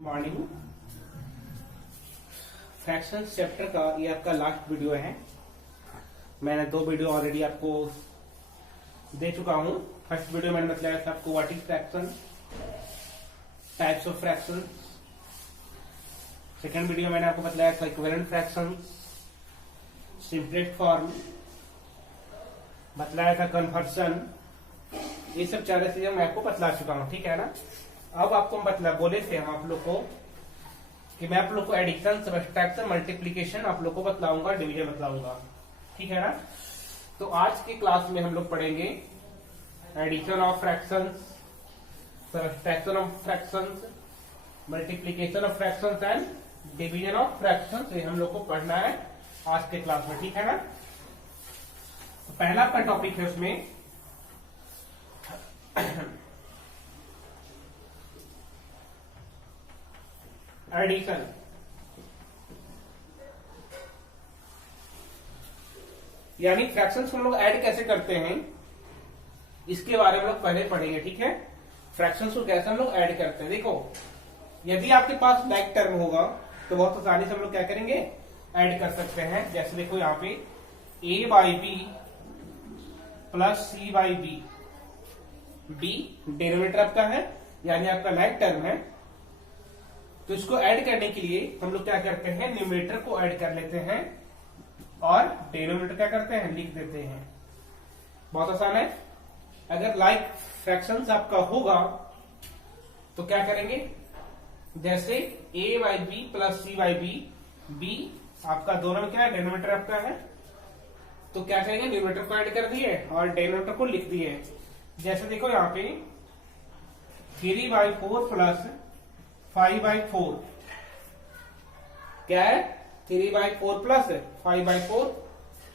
Morning fractions chapter का ये आपका लास्ट वीडियो है। मैंने 2 वीडियो ऑलरेडी आपको दे चुका हूँ। फर्स्ट वीडियो मैंने बताया था आपको what is fraction, types of fraction. Second video मैंने आपको बताया था इक्विवेलेंट फ्रैक्शन, सिंपलेस्ट फॉर्म, बतलाया था कन्वर्शन। ये सब 4 चीजें मैं आपको बतला चुका हूँ, ठीक है ना। अब आपको बोले थे हम आप लोग को कि मैं आप लोग को एडिशन, सब्ट्रैक्शन, मल्टीप्लीकेशन आप लोग को बतलाऊंगा, डिवीजन बतलाऊंगा, ठीक है ना। तो आज की क्लास में हम लोग पढ़ेंगे addition of fractions, subtraction of fractions, multiplication of fractions and division of fractions. ये हम लोग को पढ़ना है आज के क्लास में, ठीक है ना। तो पहला आपका टॉपिक है उसमें एडिशन। यानी फ्रैक्शंस को हम लोग ऐड कैसे करते हैं इसके बारे में लोग पहले पढ़ेंगे, ठीक है। फ्रैक्शंस को कैसे हम लोग ऐड करते हैं। देखो, यदि आपके पास लाइक टर्म होगा तो बहुत आसानी से हम लोग क्या करेंगे, ऐड कर सकते हैं। जैसे देखो यहाँ पे a by B plus C by B, B denominator आपका है यानी आपका लाइक टर्म है। तो इसको ऐड करने के लिए हम लोग क्या करते हैं, न्यूमरेटर को ऐड कर लेते हैं और डेनोमिनेटर क्या करते हैं, लिख देते हैं। बहुत आसान है। अगर लाइक फ्रैक्शंस आपका होगा तो क्या करेंगे, जैसे a by B plus C by B, B आपका दोनों में क्या है, डेनोमिनेटर आपका है। तो क्या करेंगे, न्यूमरेटर को ऐड कर दिए और डेनोमिनेटर को लिख दिए। जैसे देखो यहाँ पे 3/4 प्लस 5/4 क्या है, 3/4 प्लस 5/4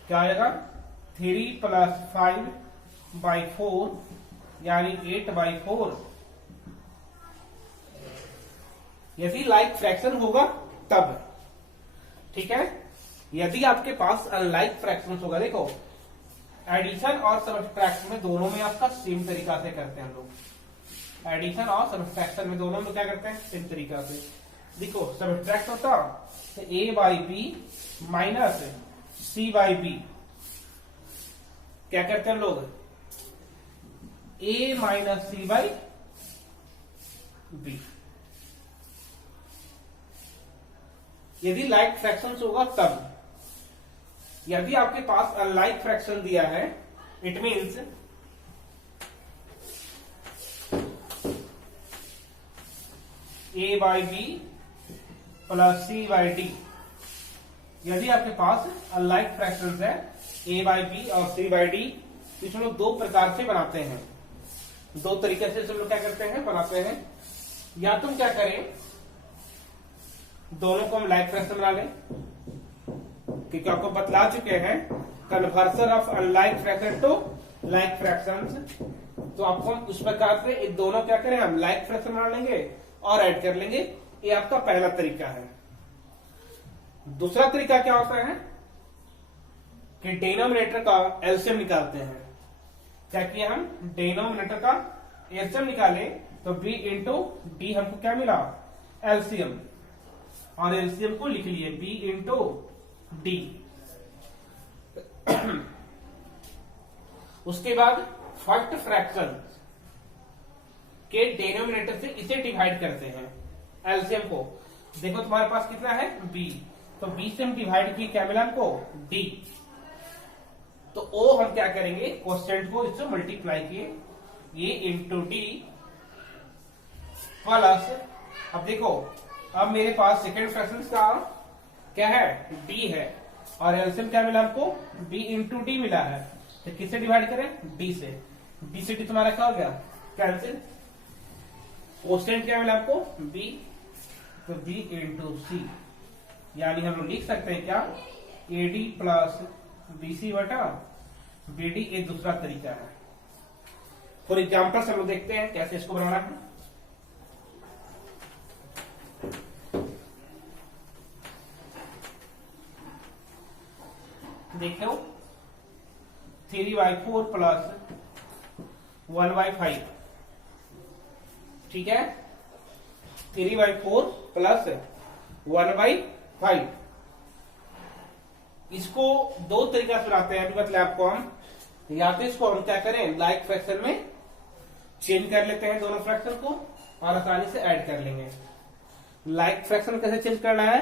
क्या आएगा, 3 प्लस 5/4 यानी 8/4। यदि लाइक फ्रैक्शन होगा तब, ठीक है। यदि आपके पास अनलाइक फ्रैक्शन होगा, देखो एडिशन और सब्ट्रैक्शन में दोनों में आपका सेम तरीका से करते हैं हम लोग। एडिशन और सब्ट्रैक्शन में दोनों में क्या करते हैं, सेम तरीका से। देखो सब्ट्रैक्ट होता तो a by B minus C by B, क्या करते हैं लोग, a minus C by B. यदि लाइक फ्रैक्शंस होगा तब। यदि आपके पास अनलाइक फ्रैक्शन दिया है, it means a by B plus C by D. यदि आपके पास अनलाइक फ्रैक्शंस है a बाई बी और c बाई डी, इसमें लोग 2 प्रकार से बनाते हैं। 2 तरीके से सब लोग क्या करते हैं, बनाते हैं। या तुम क्या करें, दोनों को हम लाइक फ्रैक्शन बना लें, क्योंकि आपको बतला चुके हैं conversion of unlike fraction to like fractions. तो आपको हम उस प्रकार से ये दोनों क्या करें, हम लाइक फ्रैक्शन बना लेंगे और ऐड कर लेंगे। ये आपका पहला तरीका है। दूसरा तरीका क्या होता है कि डिनोमिनेटर का एलसीएम निकालते हैं। क्या किया, हम डिनोमिनेटर का एलसीएम निकाले तो b इंटू डी हमको क्या मिला, एलसीएम, और एलसीएम को लिख लिए b इंटू डी। उसके बाद फर्स्ट फ्रैक्शन के डिनोमिनेटर से इसे डिवाइड करते हैं, एलसीएम को। देखो तुम्हारे पास कितना है, b, तो b से हम डिवाइड किए, क्या मिला हमको, d। तो o हम क्या करेंगे, कोएफिशिएंट को इससे मल्टीप्लाई किए, ये इंटू डी प्लस। अब देखो, अब मेरे पास सेकेंड फ्रैक्शन का क्या है, d है, और एलसीएम क्या मिला हमको, b इंटू डी मिला है। तो किससे डिवाइड करें, d से। d से d तुम्हारा क्या हो गया, कैंसिल। कोएफिशिएंट क्या मिला आपको, b, तो b इंटू सी, यानी हम लोग लिख सकते हैं क्या, ad प्लस bc बटा bd। एक दूसरा तरीका है। फॉर एग्जाम्पल हम लोग देखते हैं कैसे इसको बनाना है। देखो 3/4 प्लस 1/5, ठीक है। 3/4 प्लस 1/5। इसको दो तरीका से बनाते हैं, अभी मतलब आपको हम, या तो इसको हम क्या करें, लाइक फ्रैक्शन में चेंज कर लेते हैं दोनों फ्रैक्शन को और आसानी से ऐड कर लेंगे। लाइक फ्रैक्शन कैसे चेंज करना है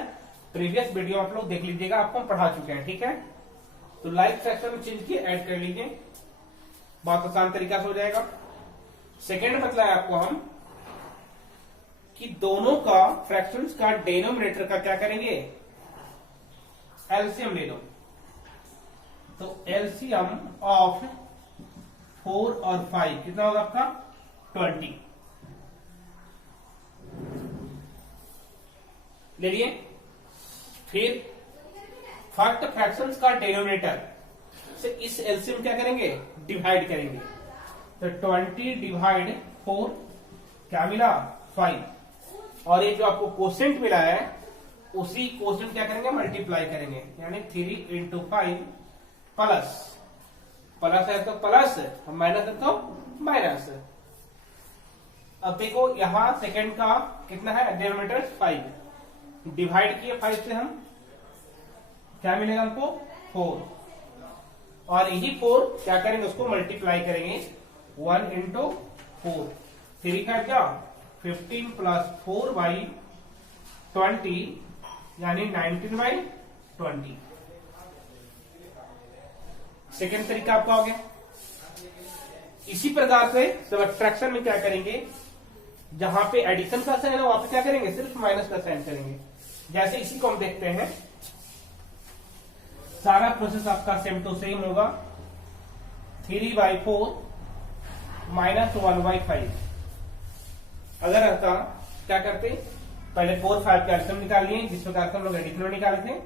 प्रीवियस वीडियो आप लोग देख लीजिएगा, आपको हम पढ़ा चुके हैं, ठीक है। तो लाइक फ्रैक्शन में चेंज किए, ऐड कर लीजिए, बहुत आसान तरीका से हो जाएगा। सेकेंड मतलब है आपको हम कि दोनों का फ्रैक्शंस का डिनोमिनेटर का क्या करेंगे, एलसीएम ले लो। तो एलसीएम ऑफ 4 और 5 कितना होगा आपका 20 ले लिए। फिर फर्स्ट फ्रैक्शंस का डिनोमिनेटर से इस एलसीएम क्या करेंगे, डिवाइड करेंगे। तो 20 डिवाइड 4 क्या मिला 5, और ये जो आपको कोसेंट मिला है उसी कोसेंट क्या करेंगे, मल्टीप्लाई करेंगे, यानी 3 इंटू 5 प्लस, प्लस है तो प्लस, माइनस है तो माइनस। अब देखो यहां सेकंड का कितना है, डिनोमिनेटर 5, डिवाइड किए 5 से हम, क्या मिलेगा हमको 4, और यही 4 क्या करेंगे, उसको मल्टीप्लाई करेंगे 1 इंटू 4, 3 का क्या 15 प्लस 4/20 यानी 19/20। सेकेंड तरीका आपका हो गया। इसी प्रकार से सब्ट्रैक्शन में क्या करेंगे, जहां पे एडिशन का साइन है वहां पे क्या करेंगे, सिर्फ माइनस का साइन करेंगे। जैसे इसी को हम देखते हैं, सारा प्रोसेस आपका सेम टू सेम होगा। 3/4 माइनस 1/5। अगर रहता क्या करते, पहले 4 5 का एडिशन निकाल लिए, जिस प्रकार से हम लोग एडिशन में निकाले थे,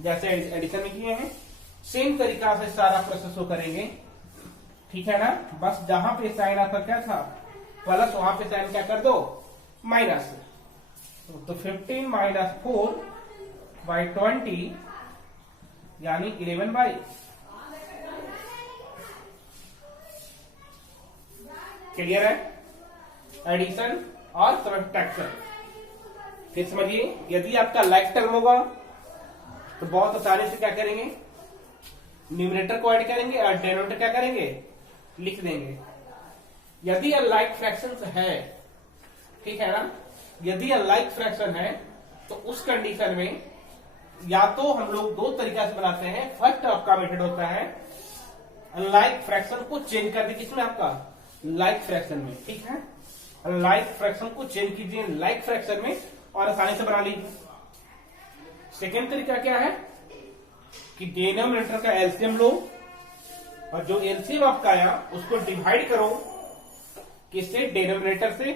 जैसे एडिशन में किए हैं, सेम तरीका से सारा प्रोसेस को करेंगे, ठीक है ना। बस जहां पे साइन आपका क्या था प्लस, वहां पे साइन क्या कर दो माइनस। तो 15 माइनस 4/20 यानी 11/। क्लियर है एडिशन और सब्ट्रैक्शन। फिर समझिए, यदि आपका लाइक टर्म होगा तो बहुत आसानी से क्या करेंगे, न्यूमरेटर को ऐड करेंगे और डिनोमिनेटर क्या करेंगे, लिख देंगे। यदि अनलाइक फ्रैक्शंस है, ठीक है ना, यदि अनलाइक फ्रैक्शन है तो उस कंडीशन में या तो हम लोग दो तरीका से बनाते हैं। फर्स्ट आपका मेथड होता है अनलाइक फ्रैक्शन को चेंज कर दे, किसमें आपका लाइक फ्रैक्शन में, ठीक है। लाइक फ्रैक्शन को चेंज कीजिए लाइक फ्रैक्शन में और आसानी से बना लीजिए। सेकेंड तरीका क्या है कि डिनोमिनेटर का एलसीएम लो और जो एलसीएम आपका आया उसको डिवाइड करो, किससे, डिनोमिनेटर से,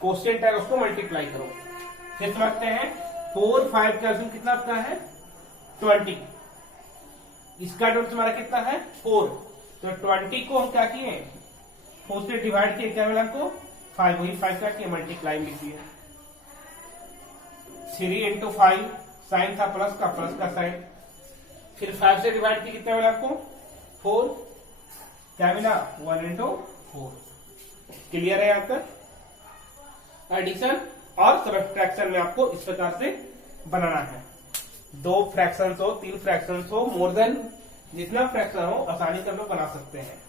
कोसेंट है उसको मल्टीप्लाई करो। फिर समझते हैं 4 5 का एलसीएम कितना आपका है 20, इसका डिनोमिनेटर हमारा कितना है 4, तो 20 को हम क्या किए 4 से डिवाइड किए, क्या मिला हमको 5, वही 5 का किए मल्टीप्लाई लिख दिया। 3 इंटू 5 साइन था प्लस का साइन, फिर 5 से डिवाइड किया कितना मिला आपको 4, क्या मिला 1 इंटू 4। क्लियर है यहां तक। एडिशन और सब्ट्रैक्शन में आपको इस प्रकार से बनाना है। 2 फ्रैक्शन हो, 3 फ्रैक्शन हो, मोर देन जितना फ्रैक्शन हो आसानी से हम लोग बना सकते हैं।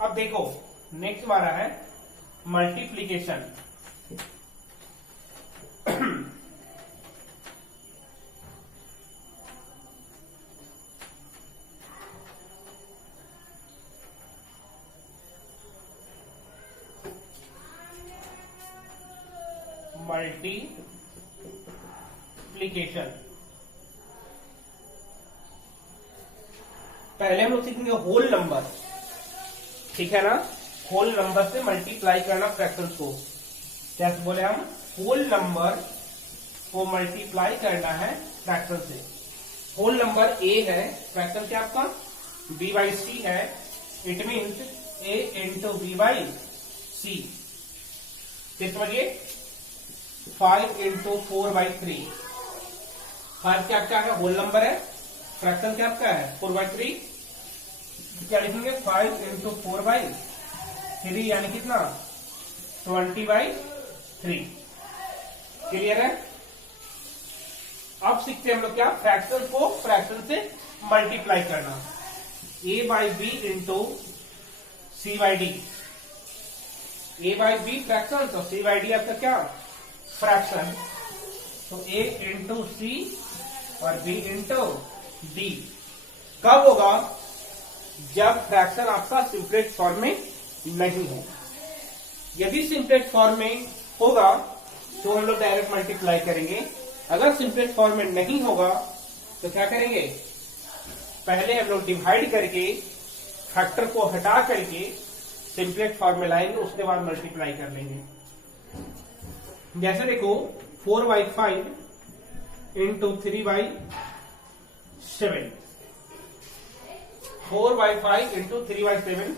अब देखो नेक्स्ट हमारा है मल्टीप्लीकेशन। मल्टीप्लीकेशन पहले हम लोग सीखेंगे होल नंबर, ठीक है ना। होल नंबर से मल्टीप्लाई करना फ्रैक्शंस को, कैसे बोले हम, होल नंबर को मल्टीप्लाई करना है फ्रैक्शन से। होल नंबर ए है, फ्रैक्शन क्या आपका b/c है, it means a into b/c। फिर समझिए 5 इंटू 4/3, 5 क्या क्या है होल नंबर है, फ्रैक्शन क्या आपका है 4/3, क्या लिखेंगे 5 इंटू 4/3 यानी कितना 20/3। क्लियर है? अब सीखते हैं हम लोग क्या, फ्रैक्शन को फ्रैक्शन से मल्टीप्लाई करना। A by B into C by D. A by B fraction, तो सी बाई डी आपका क्या, फ्रैक्शन। तो ए इंटू सी और बी इंटू डी कब होगा, जब फ्रैक्शन आपका सिंपलेक्स फॉर्म में नहीं हो। यदि सिंपलेक्स फॉर्म में होगा तो हम लोग डायरेक्ट मल्टीप्लाई करेंगे। अगर सिंपलेक्स फॉर्म में नहीं होगा तो क्या करेंगे, पहले हम लोग डिवाइड करके फैक्टर को हटा करके सिंपलेक्स फॉर्म में लाएंगे, उसके बाद मल्टीप्लाई कर लेंगे। जैसे देखो 4/5 इंटू 3/7, 4/5 इंटू 3/7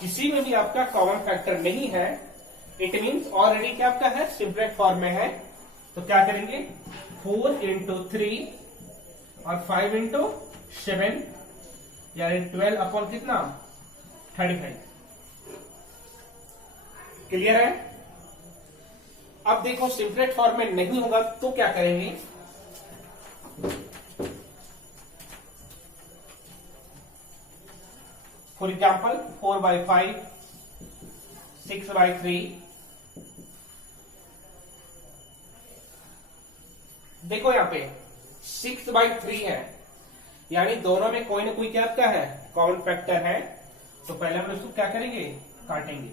किसी में भी आपका कॉमन फैक्टर नहीं है, इट मीन्स ऑलरेडी क्या आपका है, सिंपलेक्स फॉर्म में है। तो क्या करेंगे, 4 इंटू 3 और 5 इंटू 7 यानी 12 अपॉन कितना, 35। क्लियर है? अब देखो सिंपलेक्स फॉर्म में नहीं होगा तो क्या करेंगे, फॉर एग्जाम्पल 4/5, 6/3। देखो यहां पे 6/3 है, यानी दोनों में कोई ना कोई क्या आपका है, कॉमन फैक्टर है। तो पहले हम इसको क्या करेंगे, काटेंगे।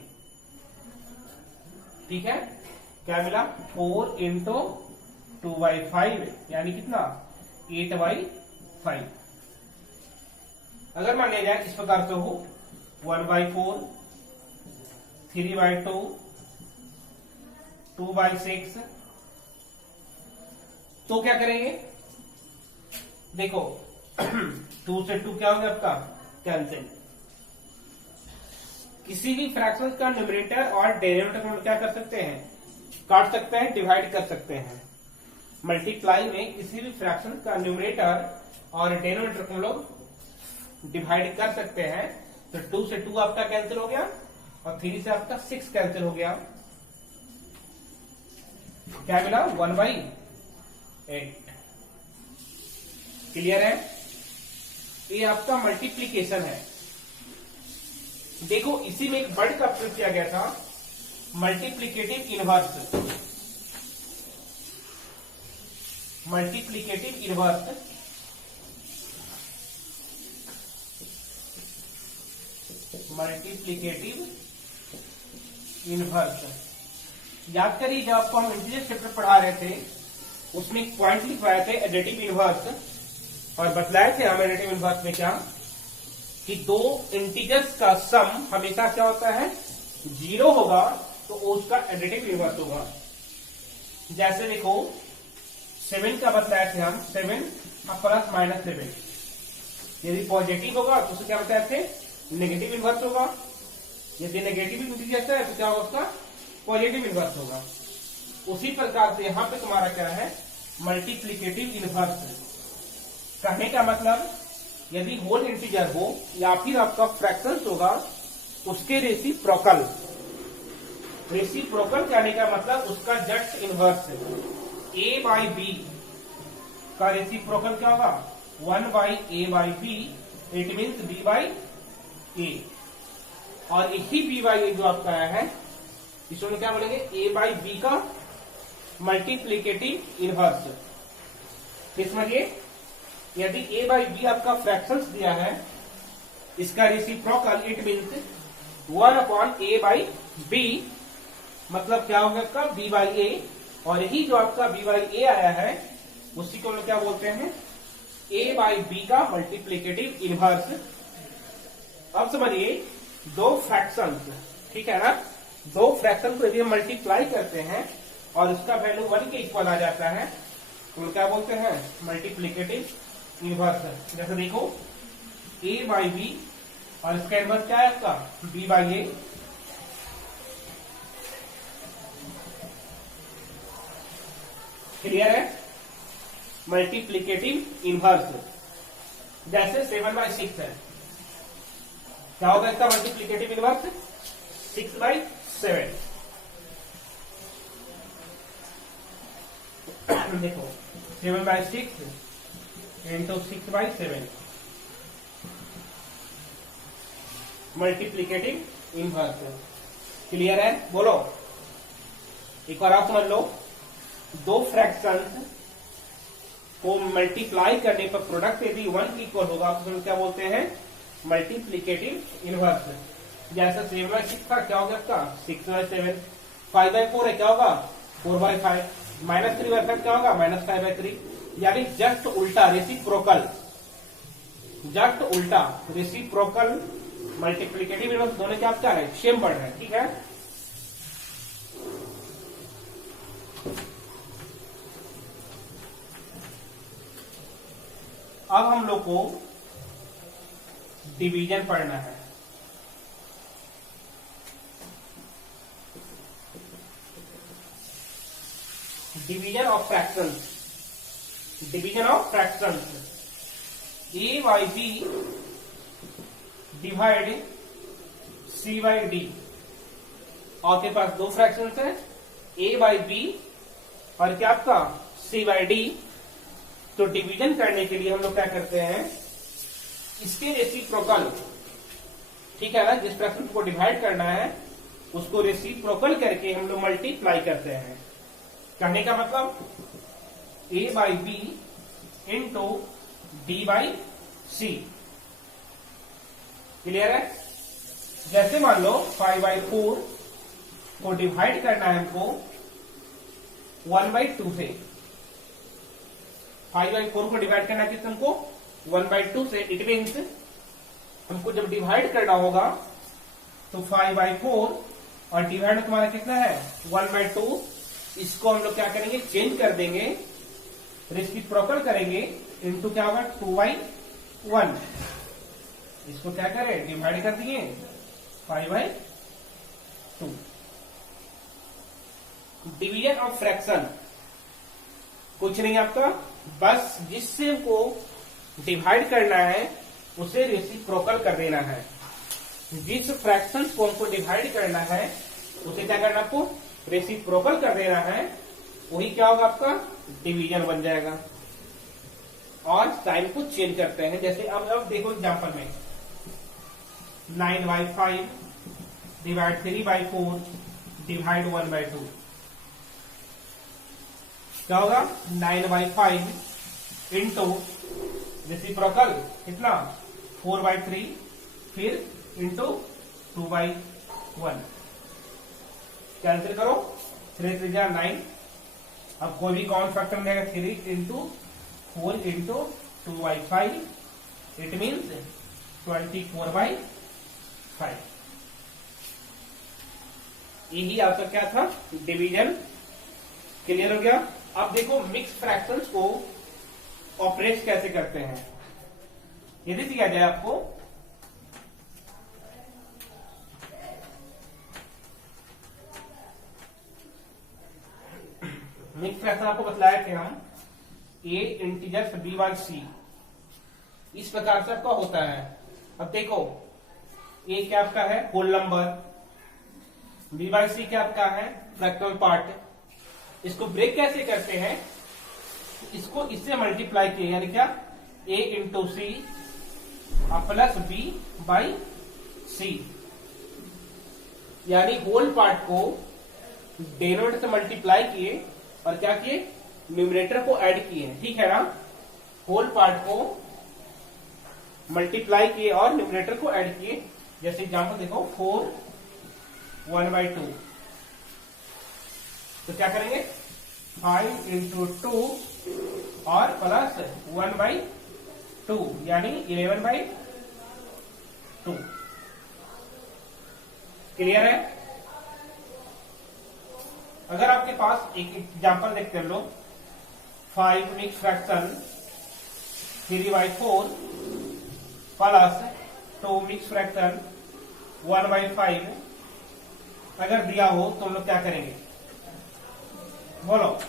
ठीक है, क्या मिला, 4 इंटू 2/5 यानी कितना, 8/5। अगर मान लिया जाए इस प्रकार से हो 1/4, 3/2, 2/6, तो क्या करेंगे, देखो 2 से 2 क्या हो गया आपका, कैंसिल। किसी भी फ्रैक्शन का न्यूमरेटर और डेरिवेटिव हम क्या कर सकते हैं, काट सकते हैं, डिवाइड कर सकते हैं। मल्टीप्लाई में किसी भी फ्रैक्शन का न्यूमरेटर और डेरिवेटिव को हम लोग डिवाइड कर सकते हैं। तो 2 से 2 आपका कैंसिल हो गया और 3 से आपका 6 कैंसिल हो गया। क्या मिला, 1/8। क्लियर है? ये आपका मल्टीप्लीकेशन है। देखो इसी में एक वर्ड का प्रयोग किया गया था, multiplicative inverse. Multiplicative inverse, multiplicative inverse. याद करिए जब आपको हम इंटीजर चैप्टर पढ़ा रहे थे उसमें एक पॉइंट लिखवाए थे एडिटिव इनवर्स, और बतलाए थे हम एडिटिव इनवर्स में क्या, कि दो इंटीजर्स का सम हमेशा क्या होता है, 0 होगा तो उसका एडिटिव इनवर्स होगा। जैसे देखो 7 का बतलाए थे हम, 7 प्लस माइनस 7 यदि पॉजिटिव होगा तो उसे क्या बताए थे, नेगेटिव इनवर्स होगा। यदि नेगेटिव इंटीजर है तो क्या होगा, उसका पॉजिटिव इनवर्स होगा। उसी प्रकार से यहां पे तुम्हारा क्या है, मल्टीप्लीकेटिव इनवर्स। कहने का मतलब यदि होल इंटीजर हो या फिर आपका फ्रैक्शंस होगा, उसके रेसिप्रोकल, रेसिप्रोकल कहने का मतलब उसका जस्ट इनवर्स है। a बाई बी का रेसिप्रोकल क्या होगा, 1/a by B, it means b by A. और यही b बाई ए जो आपका आया है, इसमें क्या बोलेंगे, a बाई बी का मल्टीप्लीकेटिव इनवर्स। समझिए, यदि a बाई बी आपका फ्रैक्शंस दिया है, इसका reciprocal it means 1/a by B, मतलब क्या होगा आपका b बाई ए। और यही जो आपका b बाई ए आया है उसी को हम लोग क्या बोलते हैं, a बाई बी का मल्टीप्लीकेटिव इनवर्स। अब समझिए दो फ्रैक्शंस, ठीक है ना, दो फ्रैक्शन को यदि हम मल्टीप्लाई करते हैं और उसका वैल्यू 1 के इक्वल आ जाता है तो क्या बोलते हैं, मल्टीप्लीकेटिव इनवर्स। जैसे देखो a बाई बी और इसका इनवर्स क्या है आपका, b बाई ए। क्लियर है, मल्टीप्लीकेटिव इनवर्स। जैसे 7/6 है, क्या होगा इसका मल्टीप्लीकेटिव इनवर्स, 6/7। देखो 7/6 इंटू 6/7 मल्टीप्लीकेटिव इनवर्स। क्लियर है? बोलो एक बार आप समझ लो, दो फ्रैक्शंस को मल्टीप्लाई करने पर प्रोडक्ट यदि 1 की इक्वल होगा तो क्या बोलते हैं? Multiplicative inverse. जैसे 7/6 था, क्या हो गया आपका 6/7। 5/4 है, क्या होगा 4/5। -3/5 क्या होगा -5/3। यानी जस्ट उल्टा रेसिप्रोकल, जस्ट उल्टा रेसिप्रोकल मल्टीप्लीकेटिव इनवर्स दोनों क्या आपका है? सेम बढ़ रहा है। ठीक है, अब हम लोग को डिवीजन पढ़ना है। Division of fractions, division of fractions. A by B divide C by D. आपके पास दो फ्रैक्शंस है, ए बाई बी और क्या आपका सी बाई डी। तो डिवीजन करने के लिए हम लोग क्या करते हैं? इसके रेसिप्रोकल, ठीक है ना, जिस फ्रैक्शन को डिवाइड करना है उसको रेसिप्रोकल करके हम लोग मल्टीप्लाई करते हैं। कहने का मतलब A by B into D by C. Clear है? जैसे मान लो 5/4 को डिवाइड करना है हमको 1/2 से। 5/4 को डिवाइड करना है किससे? हमको 1/2 से। इट मीन्स हमको जब डिवाइड करना होगा तो 5/4 और डिवाइड तुम्हारा कितना है 1/2। इसको हम लोग क्या करेंगे? चेंज कर देंगे, रेसिप्रोकल करेंगे, इनटू क्या होगा 2/1। इसको क्या करें? डिवाइड कर दिए 5/2। डिवीजन ऑफ फ्रैक्शन कुछ नहीं आपका, बस जिससे को डिवाइड करना है उसे रेसिप्रोकल कर देना है। जिस फ्रैक्शन को हमको डिवाइड करना है उसे क्या करना आपको? रेसिप्रोकल कर देना है। वही क्या होगा आपका? डिवीजन बन जाएगा। और साइन को चेंज करते हैं। जैसे अब देखो एग्जांपल में 9/5 डिवाइड 3/4 डिवाइड 1/2। क्या होगा? 9/5 इंटू रेसिप्रोकल कितना 4/3 फिर इंटू 2/1। कैंसिल करो, 3 3 जा 9। अब कोई भी कॉमन फैक्टर मिलेगा 3 इंटू 4 इंटू 2/5। It means 24/5। यही आपका क्या था? डिवीजन। क्लियर हो गया? अब देखो मिक्स फ्रैक्शंस को ऑपरेट कैसे करते हैं। यदि दिया जाए आपको मिक्स फ्रैक्शन, आपको बतलाया थे हम ए इंटीजर्स बी बाई सी, इस प्रकार से आपका होता है। अब देखो ए क्या आपका है? Whole number. B by C क्या आपका है? Fractional part. इसको ब्रेक कैसे करते हैं? इसको इससे मल्टीप्लाई किए, यानी क्या A into C plus B by C. यानी होल पार्ट को डिनोमिनेटर से मल्टीप्लाई किए और क्या किए? न्यूमरेटर को ऐड किए। ठीक है ना? होल पार्ट को मल्टीप्लाई किए और न्यूमरेटर को ऐड किए। जैसे एग्जांपल देखो 4 1/2। तो क्या करेंगे? 5 इंटू 2 और प्लस 1/2 यानी 11/2। क्लियर है? अगर आपके पास एक एग्जांपल देखते हैं हम लोग 5 mix fraction 3/4 plus 2 mix fraction 1/5 अगर दिया हो तो हम लोग क्या करेंगे? बोलो।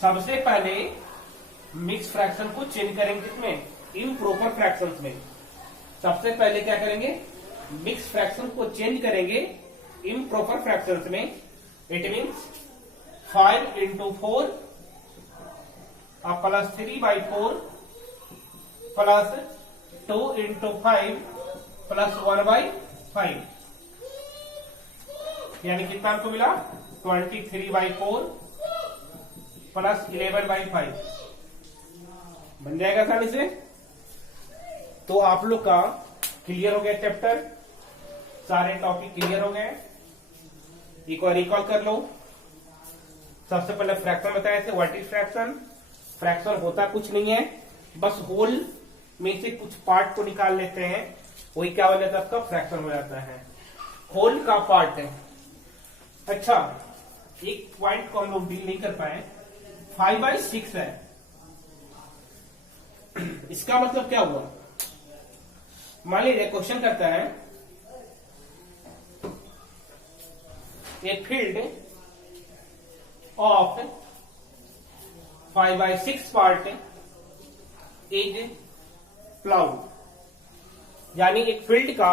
सबसे पहले मिक्स फ्रैक्शन को चेंज करेंगे किसमें? इम्प्रॉपर फ्रैक्शंस में। सबसे पहले क्या करेंगे? मिक्स फ्रैक्शन को चेंज करेंगे इम्प्रॉपर फ्रैक्शंस में। इट मीन्स 5 इंटू 4 अब +3/4 प्लस 2 × 5 प्लस 1/5, यानी कितना आपको मिला 23/4 प्लस 11/5 बन जाएगा आसानी से। तो आप लोग का क्लियर हो गया चैप्टर, सारे टॉपिक क्लियर हो गए। एक बार रिकॉल कर लो। सबसे पहले फ्रैक्शन बताए थे। What is fraction? फ्रैक्शन होता कुछ नहीं है, बस होल में से कुछ पार्ट को निकाल लेते हैं, वही क्या हो जाता है आपका फ्रैक्शन हो जाता है, होल का पार्ट है। अच्छा, एक पॉइंट को हम लोग डील नहीं कर पाए, 5/6 है, इसका मतलब क्या हुआ? मान लीजिए क्वेश्चन करता है a field of 5/6 part is ploughed, यानी एक फील्ड का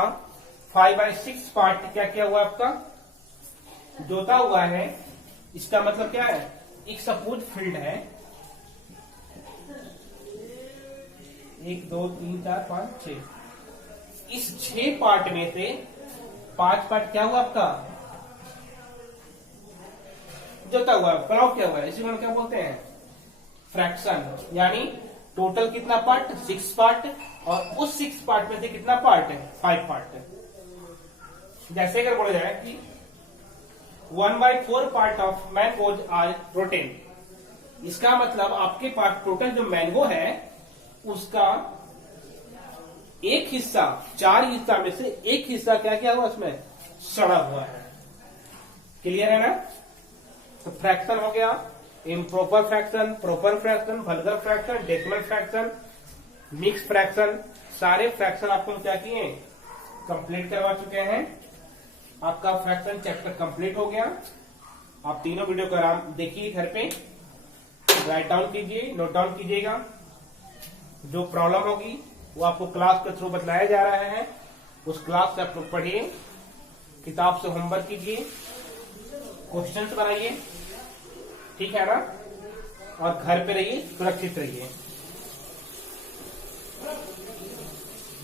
5/6 पार्ट क्या क्या हुआ आपका जोता हुआ है। इसका मतलब क्या है? एक सपोज फील्ड है 1 2 3 4 5 6, इस 6 पार्ट में से 5 पार्ट क्या हुआ आपका जोता हुआ, प्लाउ क्या हुआ है, इसी को क्या बोलते हैं फ्रैक्शन। यानी टोटल कितना पार्ट 6 पार्ट, और उस 6 पार्ट में से कितना पार्ट है 5 पार्ट। जैसे अगर बोला जाए कि 1/4 part of mangoes are rotten, इसका मतलब आपके पास टोटल जो मैंगो है उसका एक हिस्सा, 4 हिस्सा में से एक हिस्सा क्या क्या हुआ उसमें सड़ा हुआ है। क्लियर है ना? तो फ्रैक्शन हो गया, improper fraction, proper fraction, vulgar fraction, decimal fraction, mix fraction, सारे फ्रैक्शन आपको क्या किए कंप्लीट करवा चुके हैं। आपका फ्रैक्शन चैप्टर कंप्लीट हो गया। आप तीनों वीडियो को आराम देखिए, घर पे राइट डाउन कीजिए, नोट डाउन कीजिएगा। जो प्रॉब्लम होगी वो आपको क्लास के थ्रू बतलाया जा रहा है, उस क्लास से आप लोग पढ़िए, किताब से होमवर्क कीजिए, क्वेश्चंस बनाइए, ठीक है ना? और घर पे रहिए, सुरक्षित रहिए।